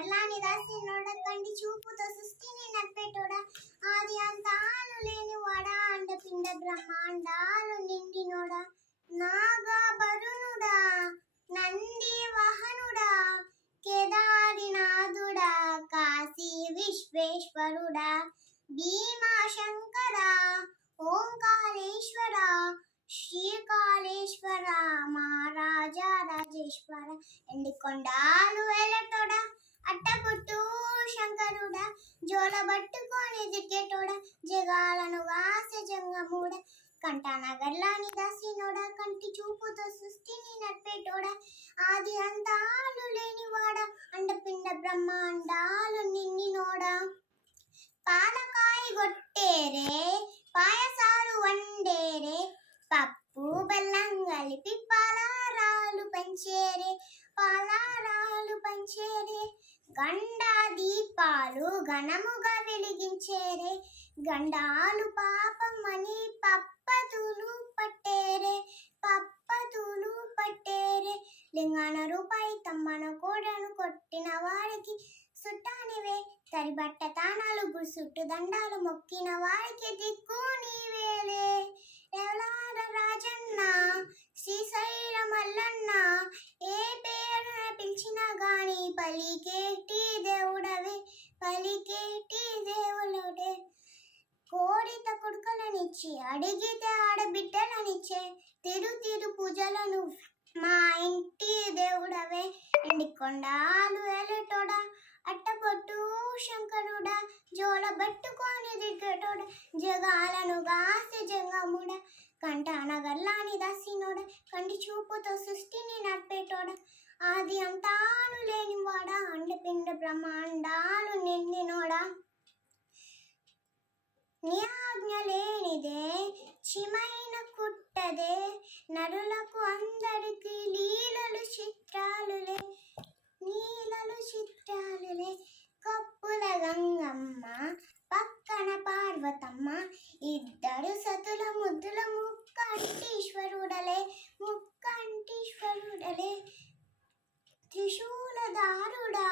నగర్లాని దాసినోడ కంటి చూపుతో సృష్టిని నడిపేటోడ ఆది అంతాలు లేనివాడా అండపిండ బ్రహ్మాండాలు నిండినోడా నాగభరునుడా నంది వాహనుడా కేదారినాథుడా కాశీ విశ్వేశ్వరుడా భీమాశంకర ఓంకారేశ్వర శ్రీకాళేశ్వర మహారాజా రాజేశ్వర ఎండికొండాలు వెలటోడ అట్టపుట్టు శంకరుడ జోల పట్టుకొని దిగ్గేటోడ జగాలను వాసె జంగముడ కంఠనగర్లాని దాసినోడ కంటి చూపుతో సృష్టిని నడిపేటోడ ఆది అంతాలు లేనివాడ అండపిండ బ్రహ్మాండాలు నిండినోడ పాలకాయ గొట్టేరే పాయసాలు వండేరే పప్పు బెల్లం కలిపి పాలారాలు పంచేరే గండా దీపాలు ఘనముగా వెలిగించేరే గండాలు పాపమని పప్పతులు పట్టేరే లింగాన రూపాయి తమ్మన కోడను కొట్టిన వారికి సుట్టానివే తరిబట్ట తానాలు గుసుట్టు దండాలు మొక్కిన వారికి దిక్కు నీవేలే ఎవలార రాజన్న శ్రీశైల మల్లన్న ఏ పేరున పిలిచినా గాని పలికేటి దేవుడవే కోరిత కొడుకులనిచ్చి అడిగితే ఆడబిడ్డలనిచ్చే తిరు పూజలను మా ఇంటి దేవుడవే ఎండికొండాలు ఎలటోడ అట్టపొట్టు శంకరుడా జోల పట్టుకొని దిగ్గటోడ జగాలను గాసి జంగముడ కంఠనగర్లాని దాసినోడ కంటి చూపుతో సృష్టిని నడిపేటోడ ఆది అంతాలు లేనివాడ అండపిండ బ్రహ్మాండాలు నిండినోడ నీ ఆజ్ఞ లేనిదే చిమైన కుట్టదే నరులకు అందరికి లీలలు చిత్రాలులే కప్పుల గంగమ్మ పక్కన పార్వతమ్మ ఇద్దరు సతుల ముద్దుల ముక్కంటీశ్వరుడలే త్రిశూలధారుడా